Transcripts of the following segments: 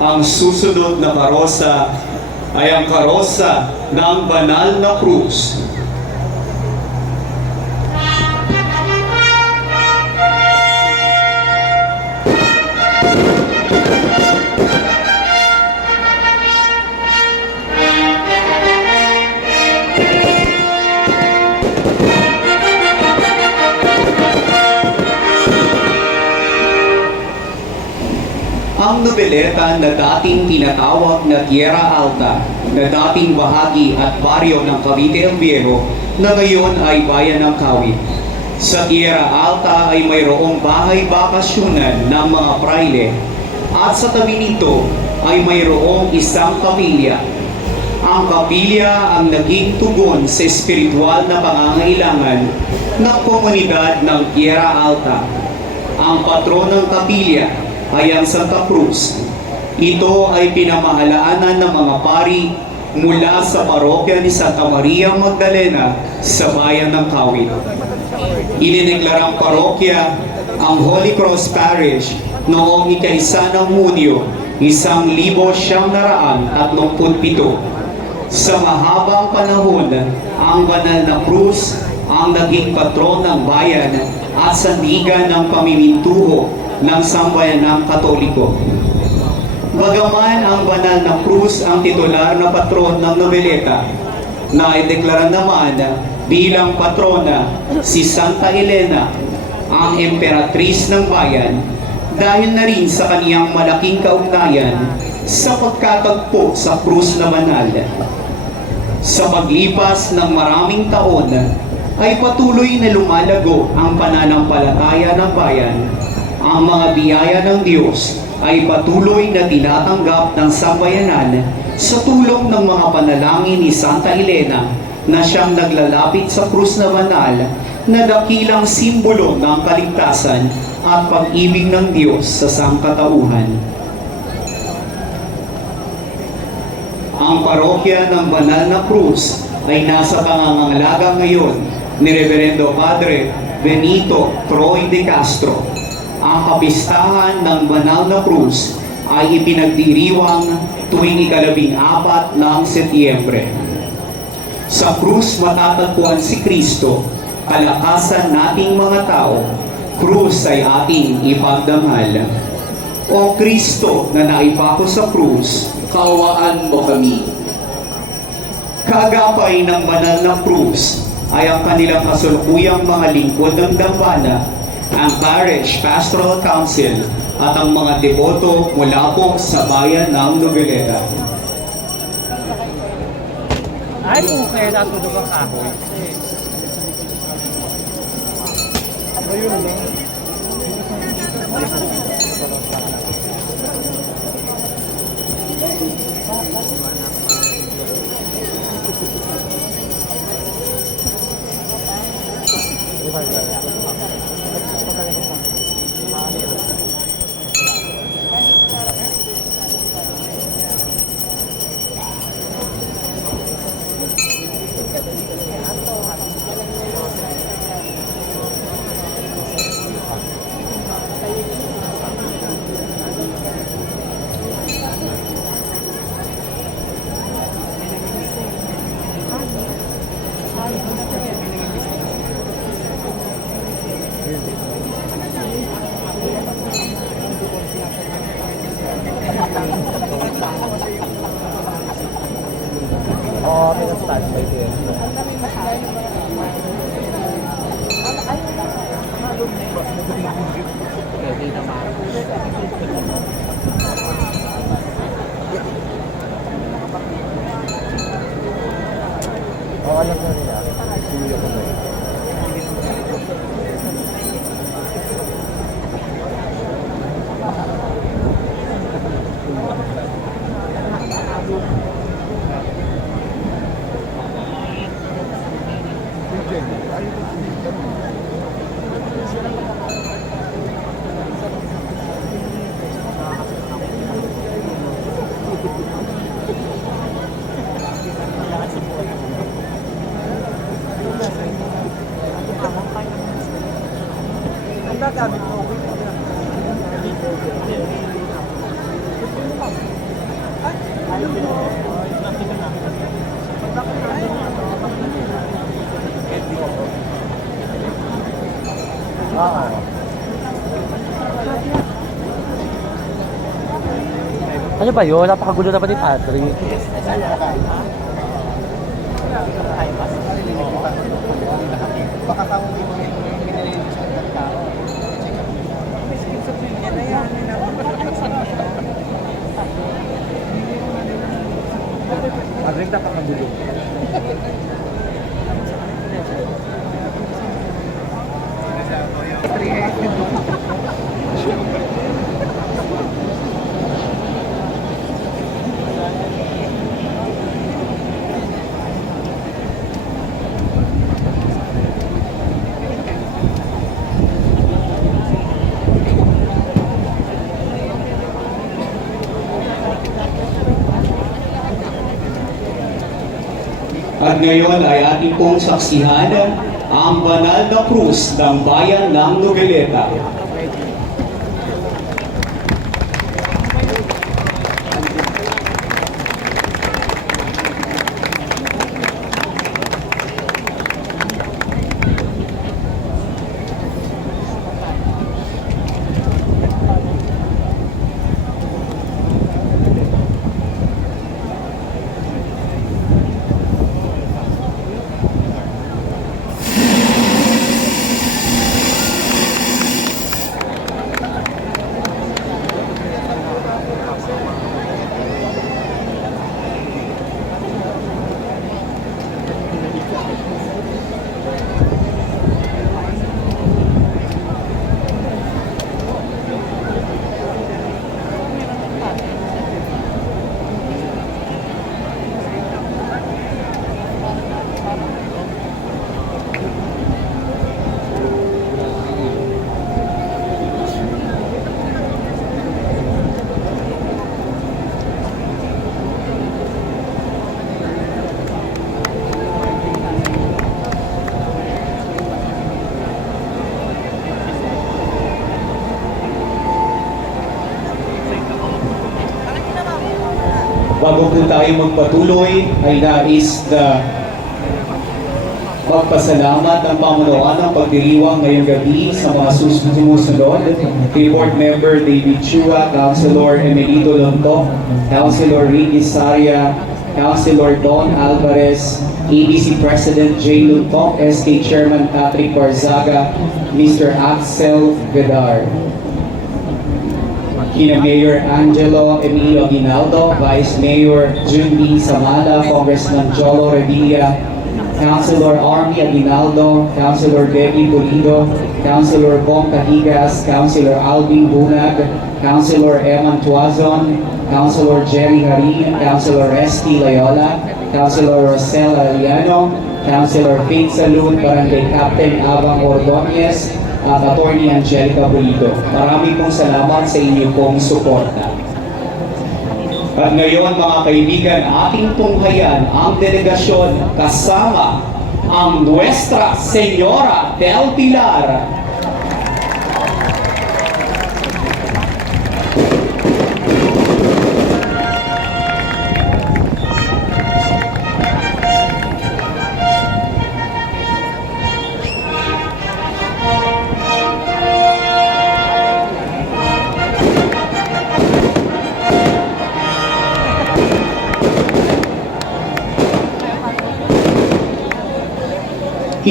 Ang susunod na karosa ay ang karosa ng banal na krus. Ang nobeleta na dating tinatawag na Tierra Alta, na dating bahagi at baryo ng Cavite el Viejo, na ngayon ay bayan ng Kawit. Sa Tierra Alta ay mayroong bahay bakasyonan ng mga praile at sa tabi nito ay mayroong isang kapilya. Ang kapilya ang naging tugon sa espiritual na pangangailangan ng komunidad ng Tierra Alta. Ang patron ng kapilya ay Santa Cruz. Ito ay pinamahalaanan ng mga pari mula sa parokya ni Santa Maria Magdalena sa bayan ng Kawit. Inineklarang parokya ang Holy Cross Parish noong ikaisa ng Hunyo, isang libo siyam naraan tatlumput pito. Sa mahabang panahon, ang banal na krus ang naging patron ng bayan at sandigan ng pamimintuho ng sambayanang katoliko. Bagaman ang banal na krus ang titular na patron ng Noveleta, na ideklara naman bilang patrona si Santa Elena, ang emperatriz ng bayan, dahil na rin sa kaniyang malaking kaugnayan sa pagkatagpo sa krus na banal. Sa paglipas ng maraming taon, ay patuloy na lumalago ang pananampalataya ng bayan. Ang mga biyaya ng Diyos ay patuloy na tinatanggap ng sambayanan sa tulong ng mga panalangin ni Santa Elena na siyang naglalapit sa krus na banal na dakilang simbolo ng kaligtasan at pag-ibig ng Diyos sa sangkatauhan. Ang parokya ng Banal na Cruz ay nasa pangangalaga ngayon ni Reverendo Padre Benito Troy de Castro. Ang kapistahan ng Banal na Cruz ay ipinagdiriwang tuwing ikalabing apat ng Setyembre. Sa krus matatagpuan si Kristo, kalakasan nating mga tao, krus ay ating ipagdangal. O Kristo na naipako sa krus, Kawaan mo kami. Kaagapay ng banal na krus ay ang kanilang kasulukuyang mga lingkod ng dambana, ang Parish Pastoral Council at ang mga deboto mula po sa bayan ng Noveleta. Ay, kaya natulog ang kahoy. Ayun lang. Ano ba yun? Napakagulo na ba ni Patrick? Baka tao. Patrick, napakagulo. Ngayon ay ating pong saksihan ang banal na krus ng bayan ng Noveleta. Bago po tayo magpatuloy, ay nais na magpasalamat ang pamunuan ng pagdiriwang ngayong gabi sa mga sumusunod. Kay Board Member David Chua, Councilor Emelito Lonto, Councilor Ricky Saria, Councilor Don Alvarez, ABC President Jay Luntok, SK Chairman Patrick Barzaga, Mr. Axel Vedar kina Mayor Angelo Emilio Aguinaldo, Vice Mayor Junbi Samala, Congressman Jolo Revilla, Councilor Army Aguinaldo, Councilor Debbie Pulido, Councilor Bong Cahigas, Councilor Alvin Bunag, Councilor Eman Tuazon, Councilor Jerry Harin, Councilor Resty Loyola, Councilor Rosel Aliano, Councilor Faith Salud, Barangay Captain Abang Ordonez, at Attorney Angelica Pulido. Marami pong salamat sa inyo pong suporta. At ngayon mga kaibigan, ating tunghayan ang delegasyon kasama ang Nuestra Señora del Pilar.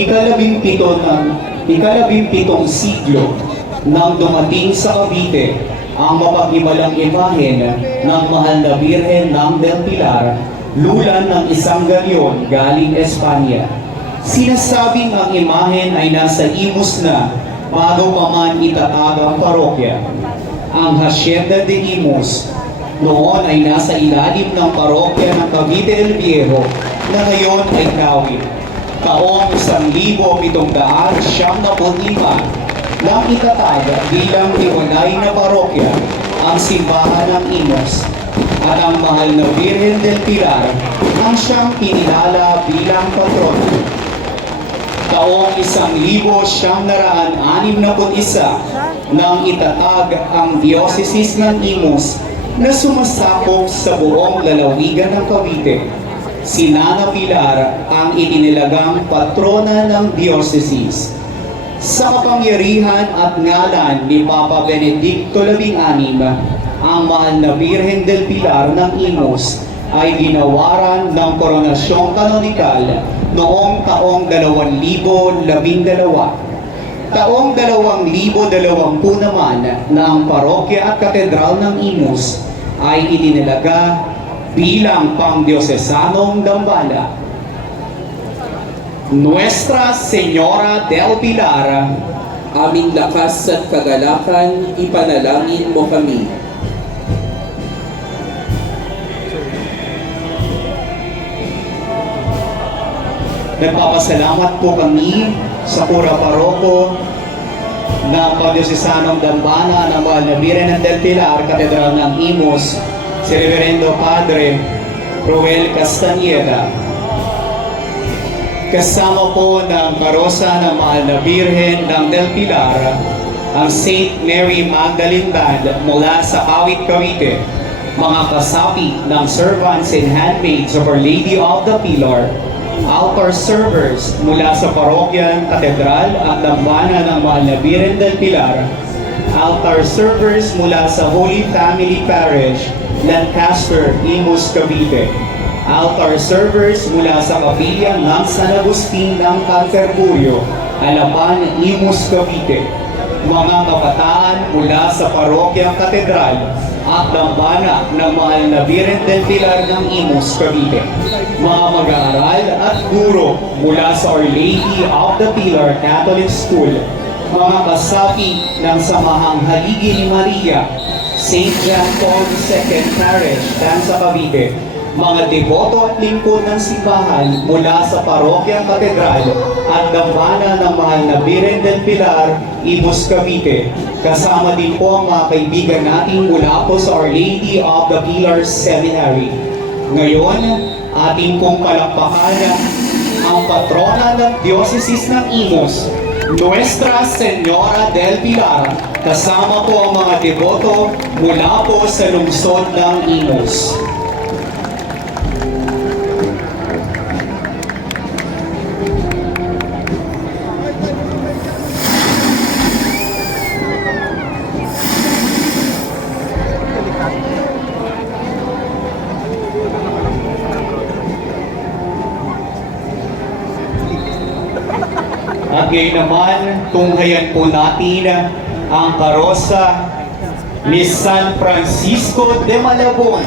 Ikalabing pito ng ikalabing pitong siglo nang dumating sa Cavite ang mapaghimalang imahen ng mahal na Birhen ng Del Pilar, lulan ng isang galyon galing Espanya. Sinasabing ang imahen ay nasa Imus na bago pa man itatag ang parokya. Ang Hacienda de Imus noon ay nasa ilalim ng parokya ng Cavite El Viejo na ngayon ay Kawit taong 1,775 nang itatag bilang liwanay na parokya ang simbahan ng Inos at ang mahal na Virgen del Pilar ang siyang kinilala bilang patron. Taong 1,961 nang itatag ang Diocese ng Imus na sumasakop sa buong lalawigan ng Cavite. Si Nana Pilar ang itinilagang patrona ng diocese. Sa kapangyarihan at ngalan ni Papa Benedicto XVI, ang mahal na Birhen del Pilar ng Imus ay ginawaran ng koronasyong kanonikal noong taong 2012. Taong 2020 naman na ang parokya at katedral ng Imus ay idinilaga bilang pangdiosesanong dambala. Nuestra Señora del Pilar, Aming lakas at kagalakan, ipanalangin mo kami. Nagpapasalamat po kami sa Pura Paroko na Pagdiosesanong Dambana ng Mahal na Biren ng Del Pilar, Katedral ng Imus, si Reverendo Padre Roel Castañeda. Kasama po ng karosa ng Mahal na Birhen ng Del Pilar, ang St. Mary Magdalene Band mula sa Kawit, Cavite, mga kasapi ng servants and handmaids of Our Lady of the Pilar, altar servers mula sa parokyan, katedral at dambana ng Mahal na Birhen del Pilar, altar servers mula sa Holy Family Parish, Lancaster, Imus, Cavite, altar servers mula sa kapilya ng San Agustin ng Canterburio, Alapan, Imus, Cavite, mga kabataan mula sa parokyang katedral at dambana ng mahal na Birhen del Pilar ng Imus, Cavite. Mga mag-aaral at guro mula sa Our Lady of the Pilar Catholic School, mga kasapi ng Samahang Haligi ni Maria, St. John Paul II Parish, Tansa Cavite, mga deboto at lingkod ng simbahan mula sa parokyang katedral at dambana ng mahal na Biren del Pilar, Imus Cavite. Kasama din po ang mga kaibigan natin mula po sa Our Lady of the Pilar Seminary. Ngayon, ating pong palakpakan ang patrona ng Diocese ng Imus, Nuestra Señora del Pilar, kasama po ang mga deboto mula po sa lungsod ng Imus. At ngayon naman, tunghayan po natin ang karosa ni San Francisco de Malabon